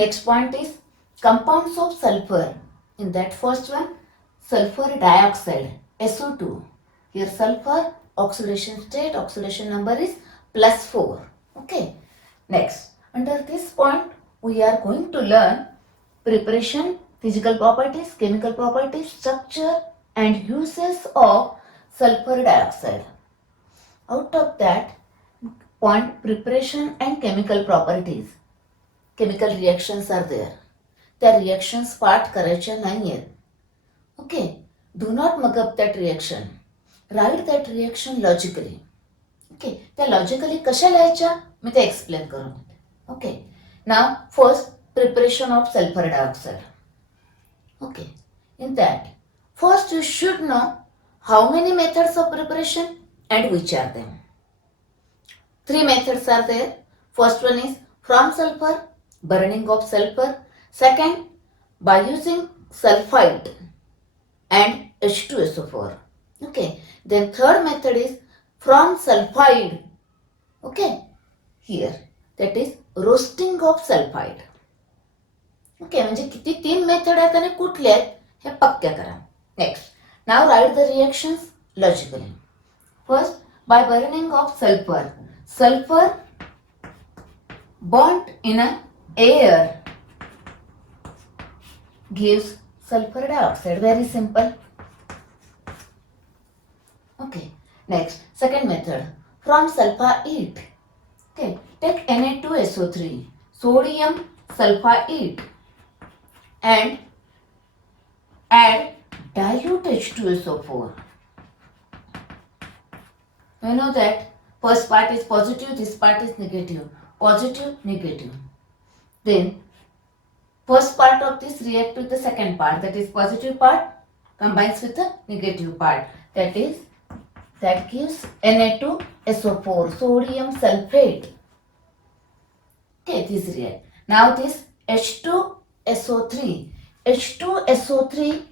Next point is compounds of sulfur. In that first one, sulfur dioxide, SO2. Here sulfur oxidation state, oxidation number is +4. Okay. Next, under this point, we are going to learn preparation, physical properties, chemical properties, structure and uses of sulfur dioxide. Out of that point, preparation and chemical properties. Chemical reactions are there. त्या reactions पाठ करायच्या नाही आहेत. Okay, do not mug up that reaction, right that reaction logically. Okay, त्या logically कशा लिहायच्या मी ते एक्सप्लेन करून देते. Okay, now first preparation of sulphur dioxide. Okay, in that first you should know how many methods of preparation and which are them. 3 methods are there. First one is from sulfur, burning of sulfur. Second, by using sulfite and H2SO4. Okay, then third method is from sulfide. Okay, here that is roasting of sulfide. Okay, म्हणजे किती 3 method आहेत आणि कुठले आहेत हे पक्क्या करा. Next, now write the reactions logically. First, by burning of sulphur. Sulphur burnt in a air gives sulfur dioxide. Very simple. Okay, next, second method, from sulfite. Okay, take Na2SO3, sodium sulfite, and add dilute H2SO4. You know that first part is positive, this part is negative. Positive, negative. Then first part of this react with the second part, that is positive part combines with the negative part. That gives Na2SO4, sodium sulfate. Okay, this react. Now this H2SO3. H2SO3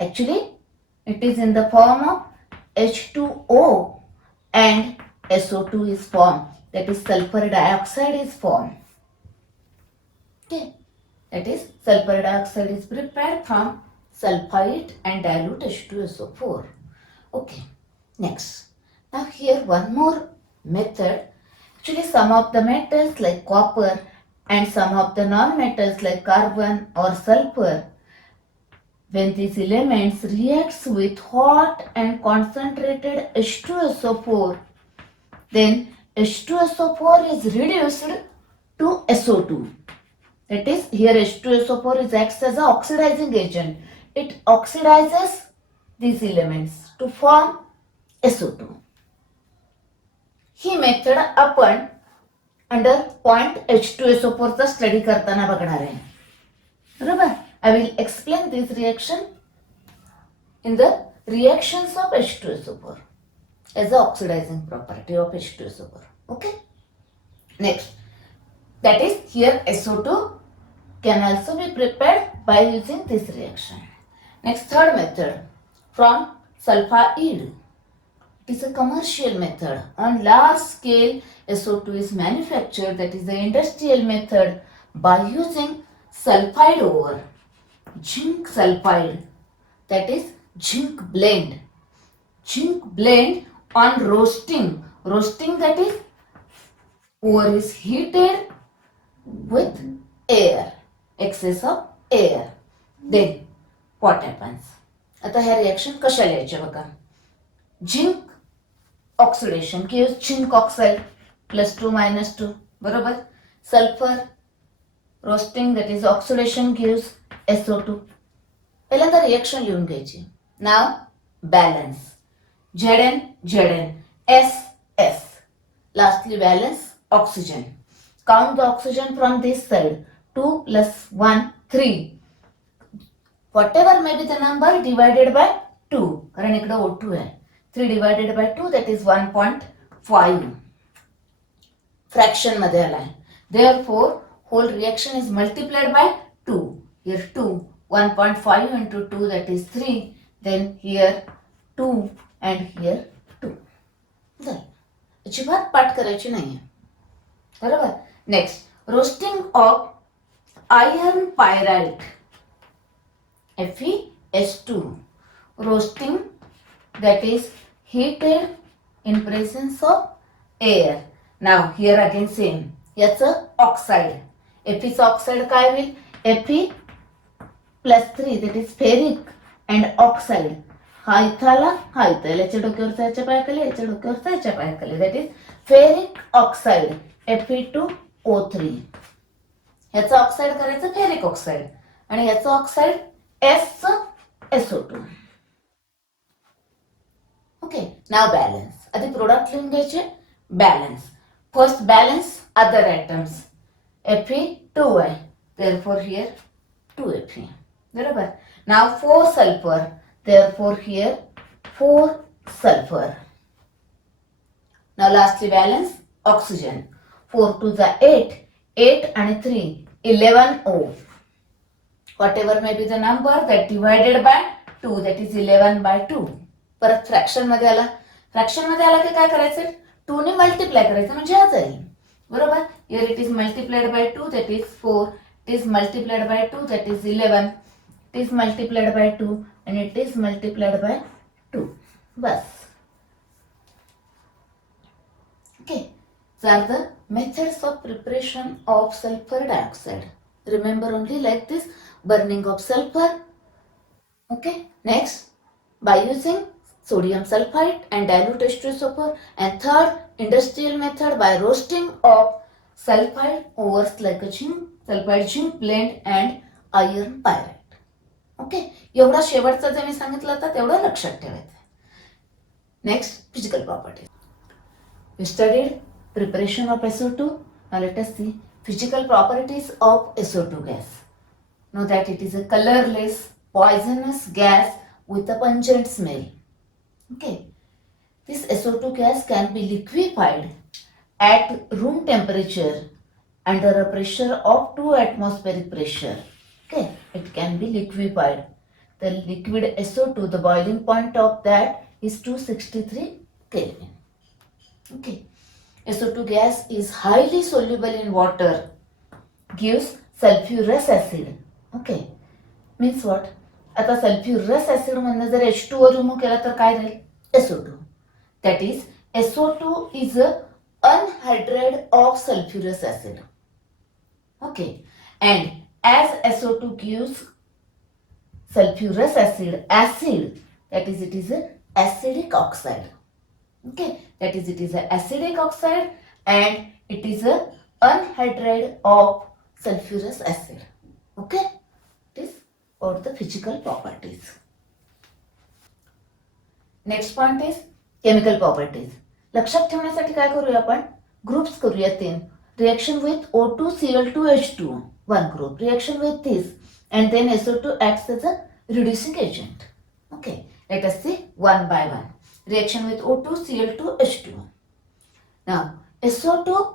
actually it is in the form of H2O and SO2 is formed. That is sulfur dioxide is formed. Okay, that is sulfur dioxide is prepared from sulfite and dilute H2SO4. Okay, next. Now here one more method. Actually some of the metals like copper and some of the non-metals like carbon or sulfur, when these elements reacts with hot and concentrated H2SO4, then H2SO4 is reduced to SO2. That is, here H2SO4 is acts as an oxidizing agent. It oxidizes these elements to form SO2. He method आपण under point H2SO4 चा study करताना बघणार आहे. बरोबर, I will explain this reaction in the reactions of H2SO4 as a oxidizing property of H2SO4. Okay, next, that is here SO2 can also be prepared by using this reaction. Next, third method, from sulfide. It is a commercial method. On large scale SO2 is manufactured, that is the industrial method, by using sulfide over zinc sulfide, that is zinc blend. Zinc blend on roasting. Roasting, that is ore is heated with air, excess of air. Then what happens? आता ह्या reaction कशा लिहायच्या बघा. Zinc oxidation gives zinc oxide +2 -2. बरोबर, sulphur roasting, that is oxidation gives SO2. पहिल्यांदा reaction लिहून घ्यायची. नाव balance, Zn Zn, S S. Lastly balance oxygen. Count the oxygen from this side. 2 + 1 3. Whatever may be the number divided by 2. कारण इकडे O2 आहे. 3 divided by 2, that is 1.5. Fraction मध्ये आला आहे. Therefore whole reaction is multiplied by 2. Here 2, 1.5 into 2, that is 3. Then here 2 and here 2. अजिबात पाठ करायची नाहीये. बरोबर. Next, roasting of iron pyrite FeS2, roasting, that is heated in presence of air. Now here again same, याचं oxide, Feचं oxide काय होईल, Fe+3 that is ferric and oxide. हा इथं आला, हा इथं आला, याच्या डोक्यावरचा याच्या पायाखाली, याच्या डोक्यावरचा याच्या पायाखाली, that is ferric oxide Fe2O3. याचं ऑक्साइड करायचं फेरिक ऑक्साइड आणि याचं oxide SO2. Okay, now balance. आधी प्रोडक्ट लिहून घ्यायचे, balance. First balance other atoms, Fe2 आहे, therefore here 2Fe. बरोबर. Now 4 sulphur, therefore here 4 sulfur. Now lastly balance oxygen. 4 to the 8, 8 and 3, 11O. Whatever may be the number that divided by 2, that is 11 by 2. परत fraction मध्ये आला, fraction मध्ये आला की काय करायचं, 2 ने मल्टिप्लाय करायचं म्हणजे हा जाईल. बरोबर. Here it is multiplied by 2, that is 4. It is multiplied by 2, that is 11. It is multiplied by 2 and it is multiplied by 2. बस. Okay. These are the methods of preparation of sulfur dioxide. Remember only like this, burning of sulfur. Okay. Next, by using sodium sulfide and dilute H2SO4, and third, industrial method by roasting of sulfide over sulfide zinc blend and iron pyrite. Okay, एवढा शेवटचा जे मी सांगितलं होतं तेवढं लक्षात ठेवायचं. Next, physical properties. We studied preparation of SO2. Now let us see physical properties of SO2 gas. Know that it is a colorless, poisonous gas with a pungent smell. Okay. This SO2 gas can be liquefied at room temperature under a pressure of 2 atmospheric pressure. Okay, it can be liquefied. The liquid SO2, the boiling point of that is 263 Kelvin. Okay, SO2 gas is highly soluble in water, gives sulfurous acid. Okay, means what? आता सल्फ्युरस acid मधनं जर H2O remove केला तर काय राहील, SO2. That is SO2 is a anhydride of sulfurous acid. Okay, and as SO2 gives sulfurous acid, that is it is a acidic oxide. Okay, that is it is a acidic oxide and it is a anhydride of sulfurous acid. Okay, it is or the physical properties. Next point is chemical properties. लक्षात ठेवण्यासाठी काय करूया आपण, groups करूया 3. Reaction with O2Cl2H2, one group. Reaction with this and then SO2 acts as a reducing agent. Okay, let us see one by one. Reaction with O2Cl2H2. Now SO2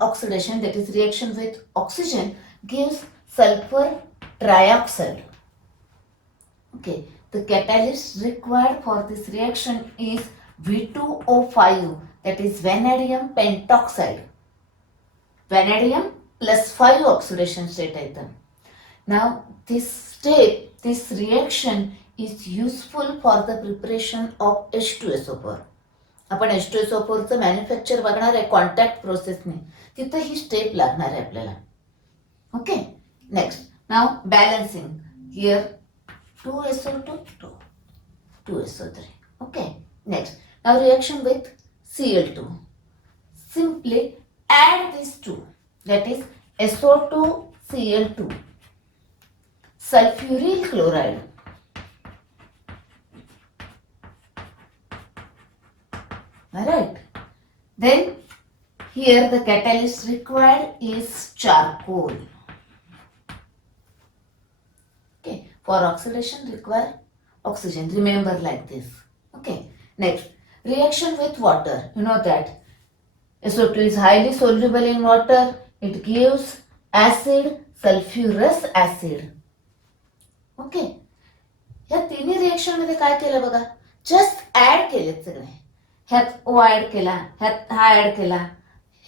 oxidation, that is reaction with oxygen, gives sulfur dioxide. Okay, the catalyst required for this reaction is V2O5, that is vanadium pentoxide. Vanadium plus 5 oxidation state item. Now this step, this reaction is useful for the preparation of H2SO4. आपण H2SO4 चं manufacture बघणार आहे contact प्रोसेसने, तिथे ही step लागणार आहे आपल्याला. Okay, next, now balancing. Here 2SO2, 2SO3. Okay, next, now reaction with Cl2. Simply add these two, that is SO2Cl2, sulfuryl chloride. Alright, then here the catalyst required is charcoal. Okay, for oxidation require oxygen, remember like this. Okay, next, reaction with water. You know that SO2 is highly soluble in water, it gives acid, sulfurous acid. Okay, ह्या तिन्ही reaction मध्ये काय केलं बघा, just add केलेत सगळे. ह्यात O add केला, ह्यात हा ऍड केला,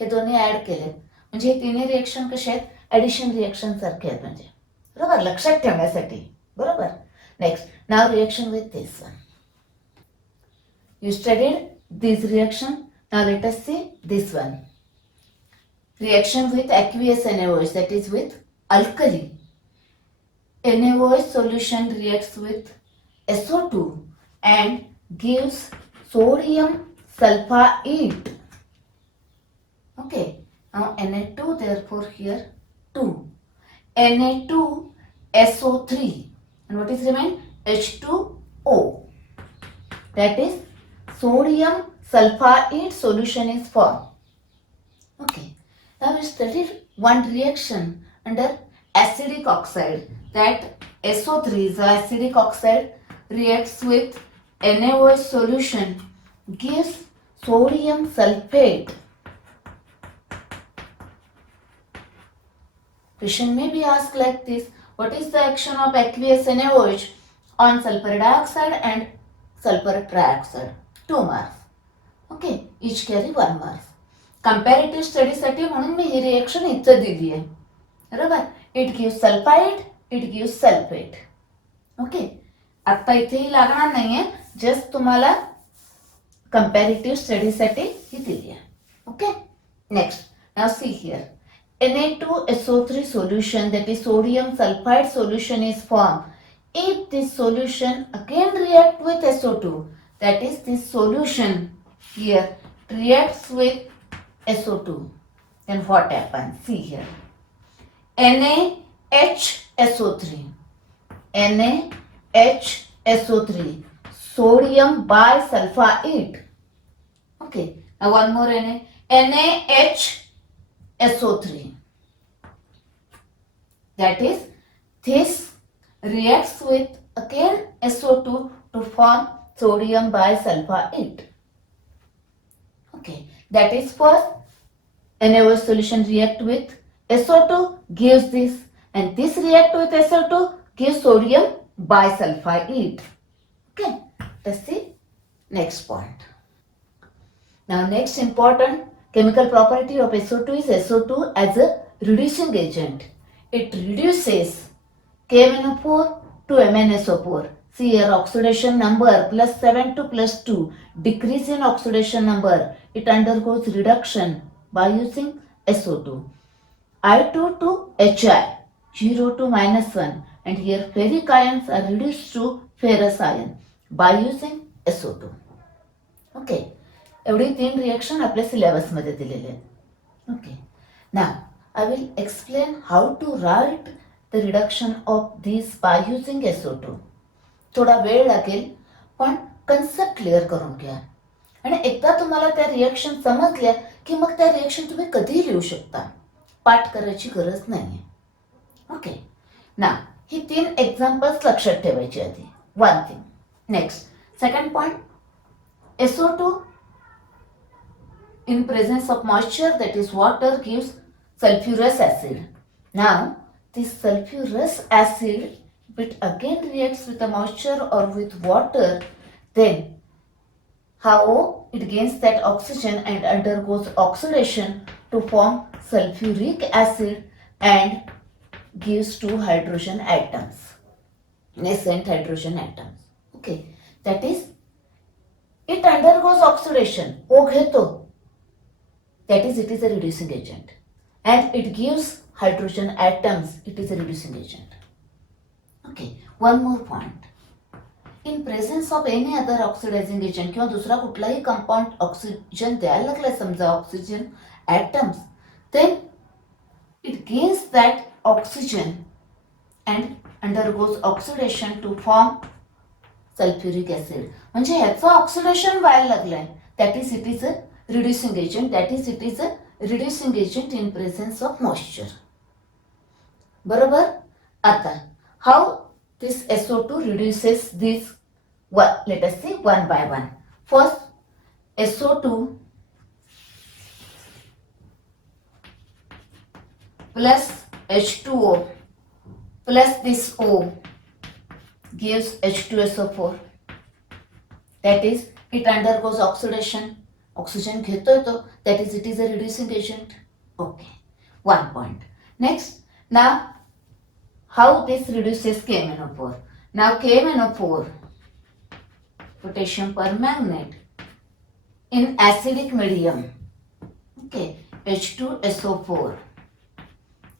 हे दोन्ही ऍड केले. म्हणजे हे तिन्ही रिएक्शन कसे आहेत, ऍडिशन रिएक्शन सारखे आहेत, म्हणजे बरोबर, लक्षात ठेवण्यासाठी. बरोबर. Next, now reaction with this one. You studied this reaction. Now let us see this one. Reaction with aqueous NaOH, that is with alkali. NaOH solution reacts with SO2 and gives sodium sulfate. Okay. Now Na2, therefore here 2. Na2SO3. And what is remain? H2O. That is sodium sulfate solution is formed. Okay. Now we studied one reaction under acidic oxide, that SO3 is acidic oxide, reacts with NaOH solution, gives sodium sulfate. Question may be asked like this: what is the action of aqueous NaOH on sulfur dioxide and sulfur trioxide? 2 marks. Okay, each carry 1 marks. Comparative स्टडीसाठी म्हणून मी ही reaction इथं दिली आहे. बरोबर. It give sulphide, it give sulphate. Okay, आता इथेही लागणार नाहीये, just तुम्हाला कंपॅरेटिव्ह स्टडीसाठी ही दिली आहे. Okay. Next, now see here. Na2SO3 solution, that is sodium sulfide solution, is formed if this solution again react with SO2, that is this solution here reacts with SO2. Then what happens? See here. NaHSO3. NaHSO3. Sodium bisulfite. Okay. Now one more NaHSO3. That is, this reacts with again SO2 to form sodium bisulfite. Okay. That is first, NaOH solution react with SO2, gives this, and this react with SO2 gives sodium bisulfite. Okay, let's see next point. Now next important chemical property of SO2 is SO2 as a reducing agent. It reduces KMnO4 to MnSO4. See here, oxidation number +7 to +2, decrease in oxidation number. It undergoes reduction by using SO2. I2 to Hi, 0 to -1, and here ferric ions are reduced to ferrous ion by using SO2. Okay, एवढी 3 reaction आपल्या सिलेबसमध्ये दिलेले आहेत. Okay, now I will explain how to write the reduction of these by using SO2. थोडा वेळ लागेल, पण concept clear करून घ्या. आणि एकदा तुम्हाला त्या रिएक्शन समजल्या की मग त्या रिएक्शन तुम्ही कधीही लिहू शकता. पाठ करायची गरज नाही. ओके, ना ही 3 एक्झाम्पल्स लक्षात ठेवायची आधी. One thing. Next, second point, SO2 in presence of moisture, that is water, gives sulfurous acid. Now this sulfurous acid, it again reacts with the moisture or with water, then how it gains that oxygen and undergoes oxidation to form sulfuric acid and gives 2 hydrogen atoms, nascent hydrogen atoms. Okay, that is, it undergoes oxidation, O घेतो, that is, it is a reducing agent, and it gives hydrogen atoms, it is a reducing agent. Okay, one more point. In presence of any other oxidizing agent किंवा दुसरा कुठलाही compound oxygen द्यायला लागला, समजा oxygen atoms, then it gains that oxygen and undergoes oxidation to form sulfuric acid. म्हणजे ह्याचं oxidation व्हायला लागलंय, that is, it is a reducing agent, that is, it is a reducing agent in presence of moisture. बरोबर. आता how this SO2 reduces this, let us see one by one. First, SO2 plus H2O plus this O gives H2SO4. That is, it undergoes oxidation. Oxygen घेतोय तो, that is, it is a reducing agent. Okay. 1 point. Next, now how this reduces KMnO4? Now KMnO4, potassium permanganate in acidic medium, okay, H2SO4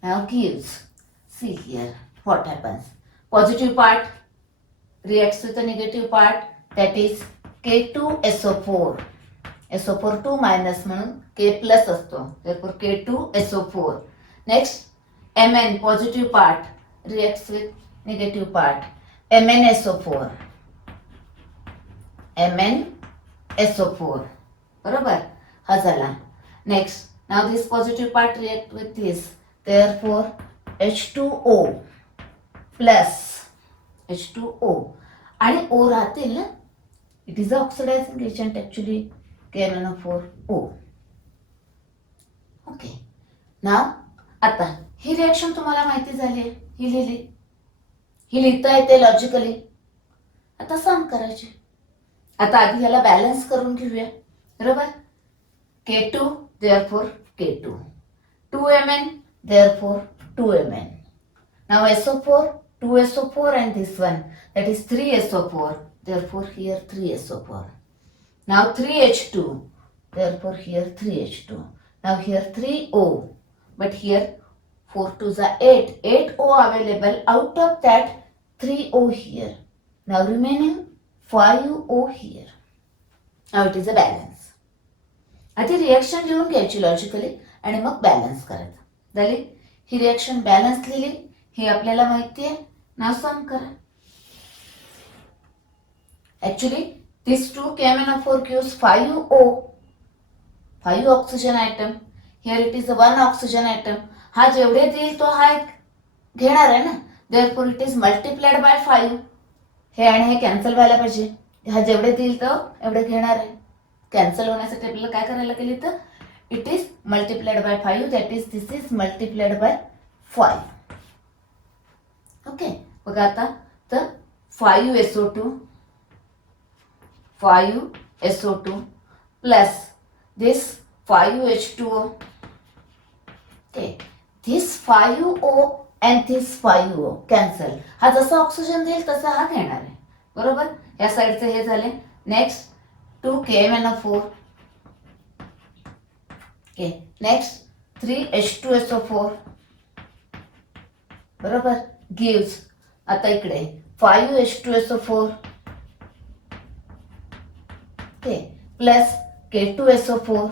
now gives, see here what happens. Positive part reacts with the negative part, that is K2SO4. SO4 2 minus म्हणून K plus असतो, therefore K2SO4. Next, Mn positive part reacts with negative part, MnSO4. MnSO4 बरोबर हा झाला. Next, now this positive part react with this, therefore H2O plus H2O आणि O राहतील ना, it is the oxidizing agent actually KMnO4O. Okay, नाव आता ही reaction तुम्हाला माहिती झाली आहे, ही लिहिली, ही लिहिता येते लॉजिकली. आता सम करायचे. आता आधी याला बॅलन्स करून घेऊया, बरोबर. K2 therefore K2, 2Mn therefore 2Mn. Now SO4, 2SO4 and this one, that is 3SO4, therefore here 3SO4. Now 3H2, therefore here 3H2. Now here 3O, but here 4 2s are 8, 8O available, out of that 3O here. Now remaining 5O here. Now it is a balance. आधी reaction लिहून घ्यायची logically आणि मग balance करायचं. झाली ही reaction balance लिहिली, हे आपल्याला माहिती आहे. नाव सम करा. Actually this 2 KMnO4 gives 5O, 5 oxygen atom. Here it is 1 oxygen atom. हा जेवढे देईल तो हा घेणार आहे ना, therefore it is multiplied by 5. हे आणि हे कॅन्सल व्हायला पाहिजे. हा जेवढे देईल तो एवढे घेणार आहे. कॅन्सल होण्यासाठी आपल्याला काय करायला गेली तर it is multiplied by 5, that is this is multiplied by 5. Okay, बघा आता तर 5SO2 plus this 5H2O. Okay, this 5O and this 5O cancel. हा जसा ऑक्सिजन देईल तसा हा घेणार आहे, बरोबर. या साइडचे हे झाले. Next 2 KMnO4. Okay, next 3H2SO4 बरोबर गिव्स, आता इकडे 5H2SO4 plus K2SO4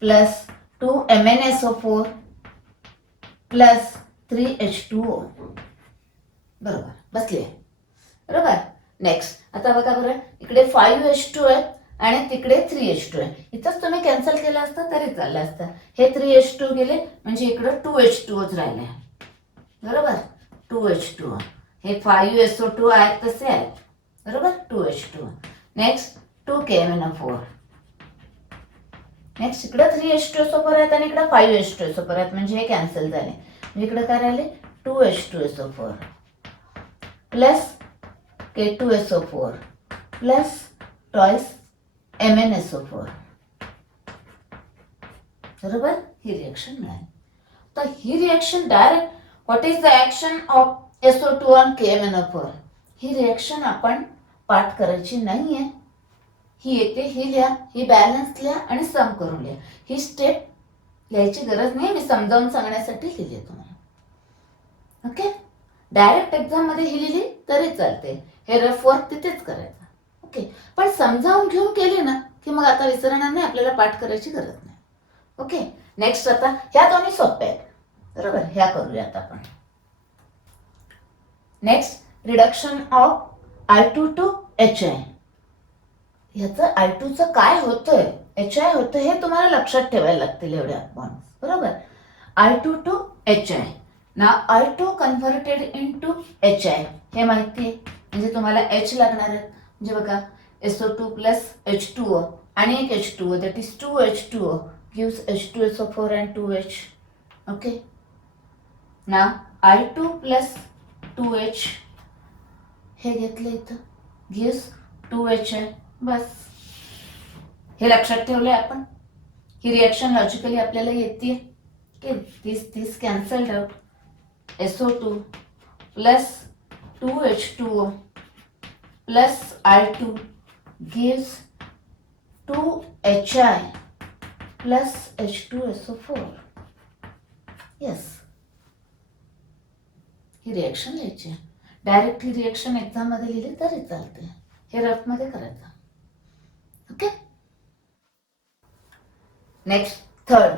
plus 2MnSO4 plus 3H2O. बरोबर बसले, बरोबर. नेक्स्ट आता बघा बरं, इकडे 5H2 आहे आणि तिकडे 3H2 आहे. इथंच तुम्ही कॅन्सल केलं असतं तरी चाललं असतं. हे 3H2 गेले म्हणजे इकडं 2H2Oच राहिले, बरोबर. 2H2O, हे 5SO2 आहेत तसे आहेत, बरोबर. 2H2. Next 2 KMnO4. नेक्स्ट इकडे 3H2SO4 आहेत आणि इकडे 5H2SO4 आहेत, म्हणजे हे कॅन्सल झाले. इकडे काय राहिले 2H2SO4 plus K2SO4 plus twice MnSO4, बरोबर. ही रिएक्शन मिळाली. तर ही reaction direct what is the action of SO2 on KMnO4. ही रिएक्शन आपण पाठ करायची नाहीये. ही येते, ही लिहा, ही बॅलन्स लिहा आणि सम करून लिहा. ही स्टेप लिहायची गरज नाही, मी समजावून सांगण्यासाठी लिहिली आहे तुम्हाला. ओके, डायरेक्ट एक्झाम मध्ये ही लिहिली तरी चालते. हे रफ वर्क तिथेच करायचं. ओके, पण समजावून घेऊन केली ना की मग आता विसरणार नाही, आपल्याला पाठ करायची गरज नाही. ओके, नेक्स्ट आता ह्या दोन्ही सोप्या आहेत, बरोबर. ह्या करूयात आपण. Next reduction of I2 to HI. ह्याचं I2 चं काय होतंय, HI होतं हे तुम्हाला लक्षात ठेवायला लागतील एवढे पॉइंट्स, बरोबर. I2 to HI. ना I2 कन्व्हर्टेड इनटू HI हे माहिती आहे, म्हणजे तुम्हाला H लागणार आहे. म्हणजे बघा SO2 प्लस H2O आणि एक H2O, that is 2H2O gives H2SO4 and 2H. Okay, ना I2 प्लस 2H हे घेतलं इथं gives 2H आहे, बस. हे लक्षात ठेवलंय आपण. ही रिएक्शन लॉजिकली आपल्याला येते, Okay, this cancelled out. SO2 plus 2H2O plus I2 gives 2HI plus H2SO4. Yes. ही रिएक्शन लिहायची. डायरेक्ट ही रिएक्शन एक्झाम मध्ये लिहिली तरी चालते. हे रफ मध्ये करायचं. Okay. Next third,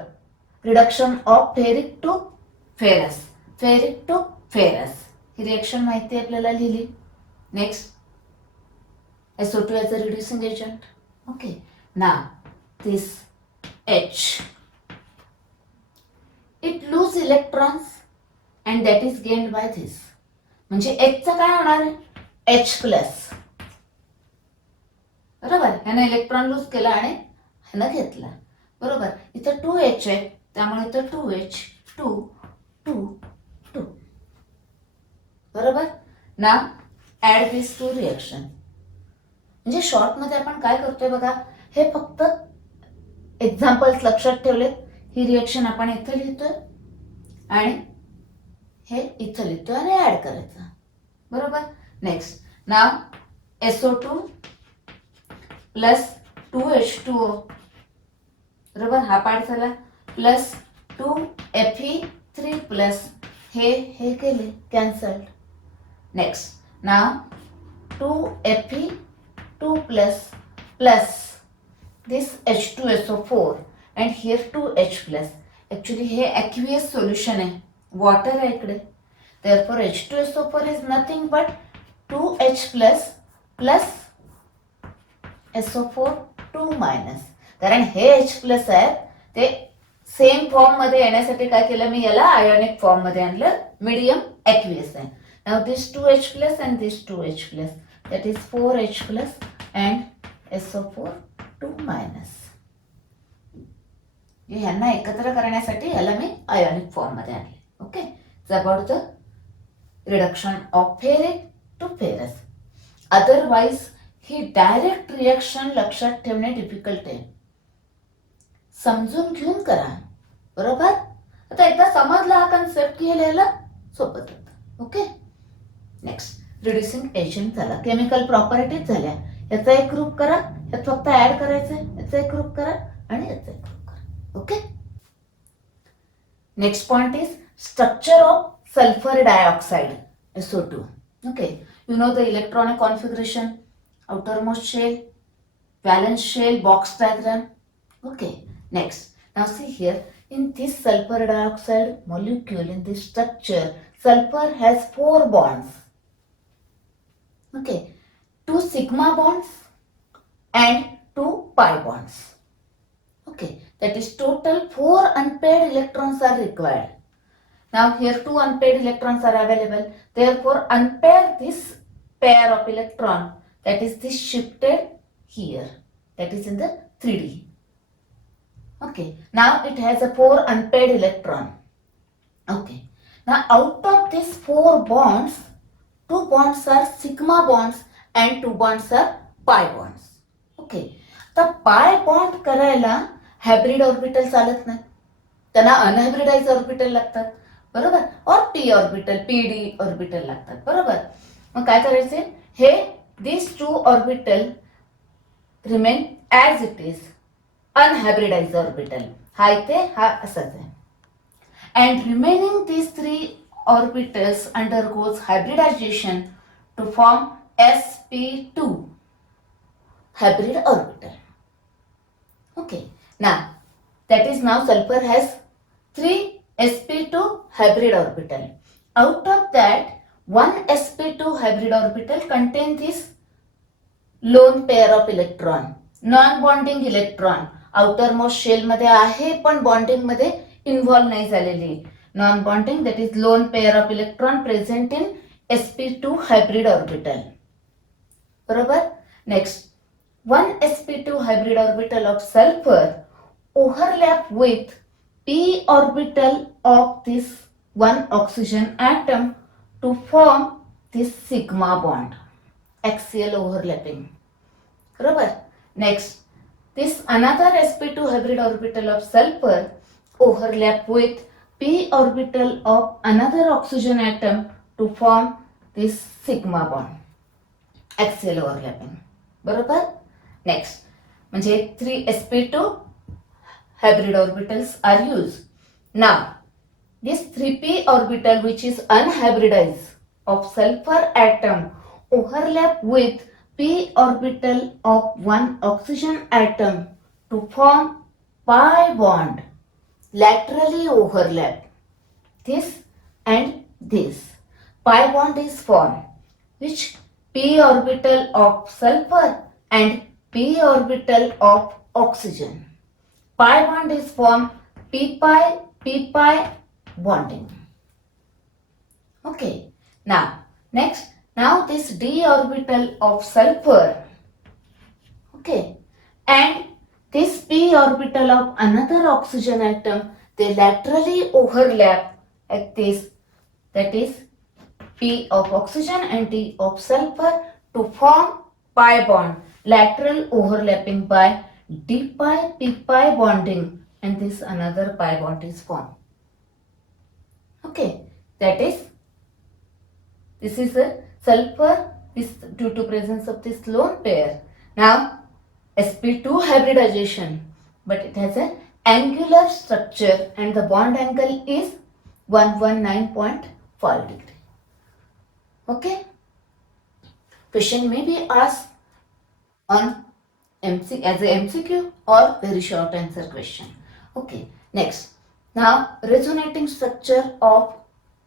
reduction of ferric to ferrous. Ferric to ferrous ही रिएक्शन माहिती आपल्याला लिहिली. Next SO2 as a reducing agent. Okay. Now this H, it lose electrons and that is gained by this. म्हणजे H चा काय होणार आहे? H plus. बरोबर, ह्याने इलेक्ट्रॉन लूज केला आणि ह्यानं घेतला. बरोबर, इथं 2H आहे त्यामुळे इथं 2H 2 2 2. बरोबर. नाव ऍड दिस टू रिएक्शन. म्हणजे शॉर्ट मध्ये आपण काय करतोय बघा, हे फक्त एक्झाम्पल्स लक्षात ठेवलेत. ही रिएक्शन आपण इथं लिहितोय आणि हे इथं लिहितोय आणि ऍड करायचं. बरोबर. नेक्स्ट नाव SO2 प्लस 2H2O. बरोबर, हा पार्ट झाला. प्लस 2Fe3 प्लस हे केले cancelled. Next now 2Fe2 plus this H2SO4 and here 2H plus. Actually हे aqueous solution आहे, water आहे इकडे. Therefore H2SO4 is nothing but 2H plus SO4 2 minus. कारण हे H प्लस आहे ते सेम फॉर्म मध्ये येण्यासाठी काय केलं मी, याला आयोनिक फॉर्म मध्ये आणलं. मीडियम aqueous आहे. Now this 2H plus and this 2H plus, that is 4H plus and SO4 2 minus. ह्यांना एकत्र करण्यासाठी याला मी आयोनिक फॉर्म मध्ये आणले. Okay. About the reduction of ferric to ferrous. Otherwise ही डायरेक्ट रिएक्शन लक्षात ठेवणे डिफिकल्ट आहे. समजून घेऊन करा. बरोबर. आता एकदा समजला हा कन्सेप्ट की हे लिहायला सोपं जातं. ओके. नेक्स्ट रिड्युसिंग एजंट झाला. केमिकल प्रॉपर्टीज झाल्या. याचा एक ग्रुप करा, यात फक्त ऍड करायचं, याचा एक ग्रुप करा आणि याचा एक ग्रुप करा. Okay. Next point is structure of sulphur dioxide SO2. Okay, you know the electronic configuration, outermost shell, valence shell, box diagram. Okay, next. Now see here, in this sulfur dioxide molecule, in this structure, sulfur has 4 bonds. Okay, 2 sigma bonds and 2 pi bonds. Okay, that is total 4 unpaired electrons are required. Now here 2 unpaired electrons are available. Therefore unpair this pair of electron, that is this shifted here, that is in the 3D. Okay, now it has a 4 unpaired electron. Okay, now out of these 4 bonds, 2 bonds are sigma bonds and 2 bonds are pi bonds. Okay, the pi bond करायला hybrid orbital चालत नाही, त्यांना unhybridized orbital लागतात. बरोबर. और p orbital pd orbital लागतात. बरोबर. मग काय करायचे, हे this 2 orbital remain as it is, unhybridized orbital. हा इथे हा असाच आहे. And remaining this 3 orbitals undergoes hybridization to form sp2 hybrid orbital. Okay, now that is, now sulfur has 3 sp2 hybrid orbital. Out of that, 1 sp2 hybrid orbital contain this lone pair of electron, non-bonding electron. outermost shell मध्ये आहे पण bonding मध्ये involve नाही झालेली. Non bonding, that is lone pair of electron present in sp2 hybrid orbital. बरोबर. Next, 1 sp2 hybrid orbital of sulfur overlap with p orbital of this 1 oxygen atom to form this sigma bond, axial overlapping. बरोबर. Next, this another sp2 hybrid orbital of sulfur overlap with p orbital of another oxygen atom to form this sigma bond. Axial overlapping. बरोबर. Next म्हणजे 3sp2 hybrid orbitals are used. Now this 3p orbital which is unhybridized of sulfur atom overlap with p orbital of one oxygen atom to form pi bond. Laterally overlap this and this. Pi bond is formed which p orbital of sulfur and p orbital of oxygen. Pi bond is formed p pi bonding. Okay. Now this d orbital of sulfur, okay, and this p orbital of another oxygen atom, they laterally overlap like this, that is p of oxygen and d of sulfur to form pi bond, lateral overlapping by d pi p pi bonding, and this another pi bond is formed. Okay, that is, this is a sulfur, this due to presence of this lone pair. Now sp2 hybridization, but it has an angular structure and the bond angle is 119.5 degree. Okay. Question may be asked on as a MCQ or very short answer question. Okay. Next. Now resonating structure of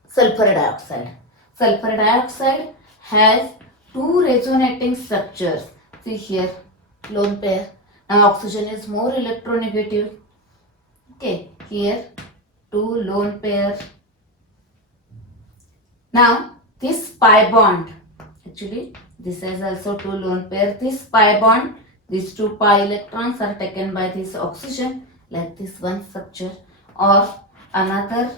sulfur dioxide. Sulfur dioxide has two resonating structures. See here, lone pair. Now oxygen is more electronegative. Okay. Here two lone pair. Now this pi bond, actually this is also two lone pair. This pi bond, these two pi electrons are taken by this oxygen, like this one structure, or another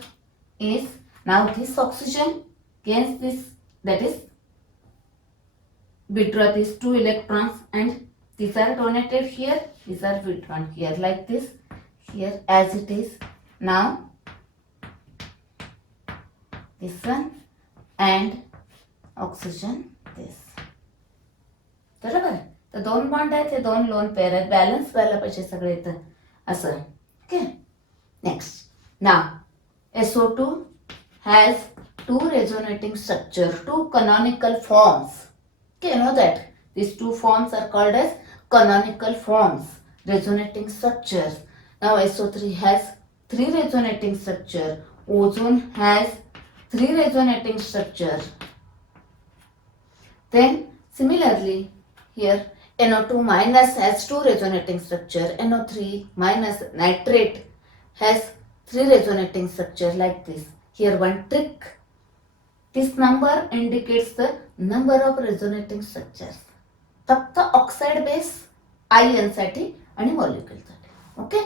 is, now this oxygen gains this, that is withdraw these two electrons, and these are donated here, these are withdrawn here, like this, here as it is. Now this one and oxygen this. बरोबर. तर दोन bond आहेत, हे दोन lone pair आहेत, balance व्हायला पाहिजे सगळे इथं असं. Okay. Next. Now SO2 has two resonating structure, two canonical forms. Okay, you know that these two forms are called as canonical forms, resonating structures. Now SO3 has three resonating structure. Ozone has three resonating structure. Then similarly here NO2 minus has two resonating structure. NO3 minus nitrate has three resonating structure like this. Here one trick. This number indicates the number of resonating structures. फक्त oxide base ion साठी आणि molecule साठी. Okay.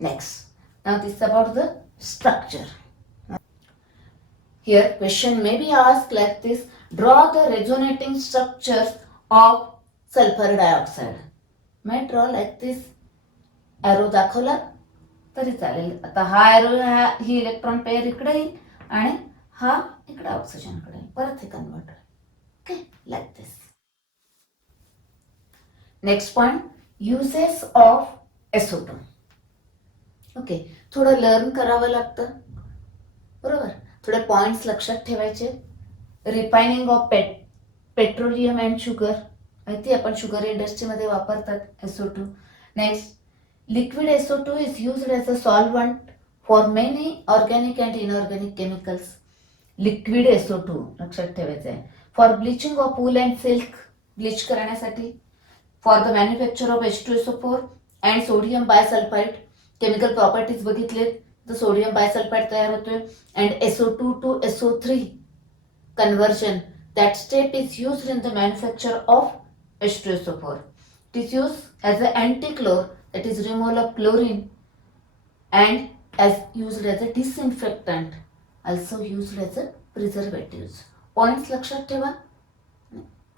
Next. Now this about the structure. Here question may be asked like this. Draw the resonating structures of sulfur dioxide. May draw like this. Arrow दाखवला तरी चालेल. आता हा arrow ही electron pair इकडे येईल आणि हा इकडे ऑक्सिजन कडे येईल. परत हे converter. Okay, like this. Next point, uses of SO2. Okay, थोडं लर्न करावं लागतं. बरोबर. थोडे पॉइंट्स लक्षात ठेवायचे. Refining of petroleum and sugar, माहिती आपण शुगर इंडस्ट्रीमध्ये वापरतात SO2. Next, liquid SO2 is used as a solvent for many organic and inorganic chemicals. Liquid SO2 लक्षात ठेवायचं आहे. For bleaching of wool and silk, bleach करण्यासाठी. For the manufacture of H2SO4 and sodium bisulphide, chemical properties बघितलेत. तर sodium bisulphide तयार होतोय and SO2 to SO3 conversion, that step is used in the manufacture of H2SO4. It is used as an anti-chlor, that is removal of chlorine, and as used as a disinfectant, also used as a preservatives. Points लक्षात ठेवा.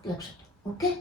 लक्षात. Okay.